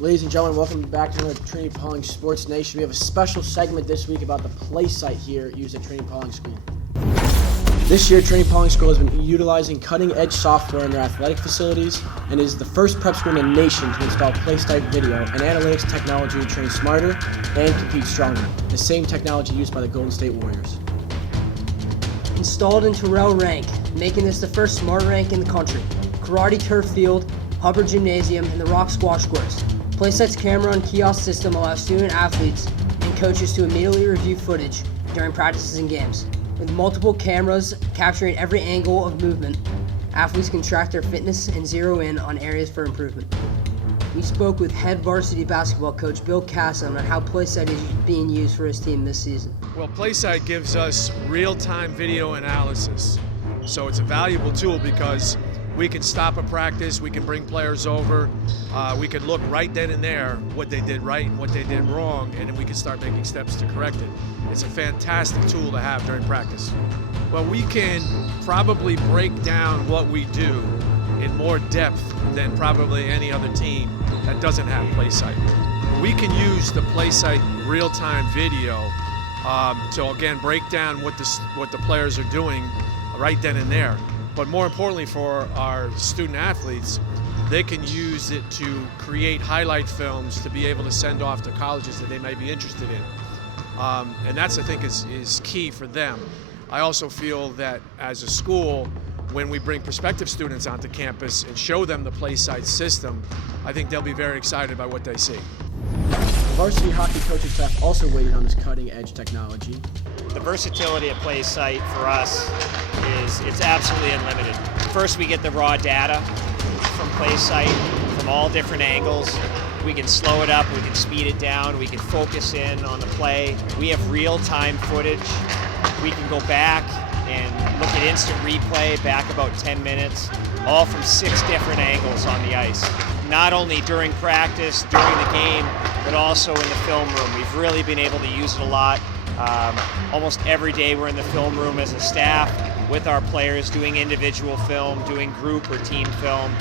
Ladies and gentlemen, welcome back to another Trinity-Pawling Sports Nation. We have a special segment this week about the PlaySight here used at Trinity-Pawling School. This year, Trinity-Pawling School has been utilizing cutting-edge software in their athletic facilities and is the first prep school in the nation to install PlaySight video and analytics technology to train smarter and compete stronger, the same technology used by the Golden State Warriors. Installed into Terrell Rank, making this the first smart rank in the country. Karate turf field, Hubbard Gymnasium, and the Rock Squash courts. PlaySight's camera and kiosk system allows student athletes and coaches to immediately review footage during practices and games. With multiple cameras capturing every angle of movement, athletes can track their fitness and zero in on areas for improvement. We spoke with head varsity basketball coach Bill Casson on how PlaySight is being used for his team this season. Well, PlaySight gives us real-time video analysis. So it's a valuable tool because we can stop a practice, we can bring players over, we can look right then and there what they did right and what they did wrong, and then we can start making steps to correct it. It's a fantastic tool to have during practice. Well, we can probably break down what we do in more depth than probably any other team that doesn't have PlaySight. We can use the PlaySight real-time video to again break down what the players are doing right then and there. But more importantly for our student athletes, they can use it to create highlight films to be able to send off to colleges that they might be interested in. And that's, I think, is key for them. I also feel that as a school, when we bring prospective students onto campus and show them the PlaySight system, I think they'll be very excited by what they see. The varsity hockey coaching staff also waited on this cutting-edge technology. The versatility of PlaySight for us it's absolutely unlimited. First, we get the raw data from PlaySight from all different angles. We can slow it up, we can speed it down, we can focus in on the play. We have real-time footage. We can go back and look at instant replay back about 10 minutes, all from 6 different angles on the ice. Not only during practice, during the game, but also in the film room. We've really been able to use it a lot. Almost every day we're in the film room as a staff with our players doing individual film, doing group or team film,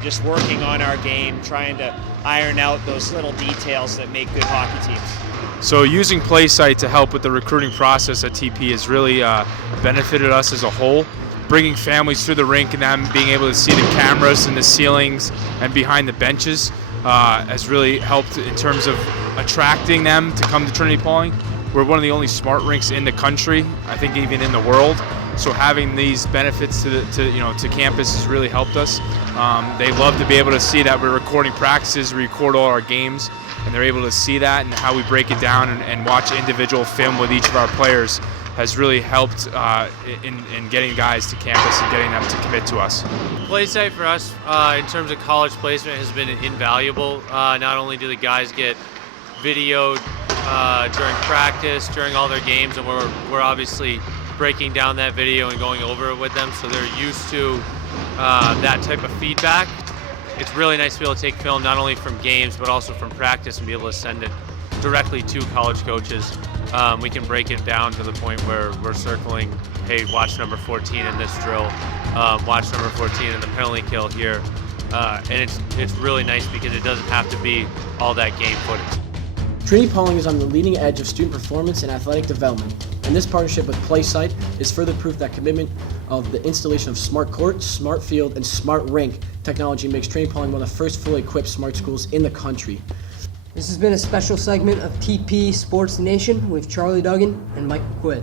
just working on our game, trying to iron out those little details that make good hockey teams. So using PlaySight to help with the recruiting process at TP has really benefited us as a whole. Bringing families through the rink and them being able to see the cameras in the ceilings and behind the benches has really helped in terms of attracting them to come to Trinity-Pawling. We're one of the only smart rinks in the country, I think even in the world. So having these benefits to campus has really helped us. They love to be able to see that we're recording practices, we record all our games, and they're able to see that and how we break it down and watch individual film with each of our players has really helped in getting guys to campus and getting them to commit to us. PlaySight for us, in terms of college placement, has been invaluable. Not only do the guys get video during practice, during all their games, and we're obviously breaking down that video and going over it with them, so they're used to that type of feedback. It's really nice to be able to take film not only from games but also from practice and be able to send it directly to college coaches. We can break it down to the point where we're circling, hey, watch number 14 in this drill, watch number 14 in the penalty kill here, and it's really nice because it doesn't have to be all that game footage. Trinity-Pawling is on the leading edge of student performance and athletic development, and this partnership with PlaySight is further proof that commitment of the installation of smart court, smart field, and smart rink technology makes Trinity-Pawling one of the first fully equipped smart schools in the country. This has been a special segment of TP Sports Nation with Charlie Duggan and Mike Quid.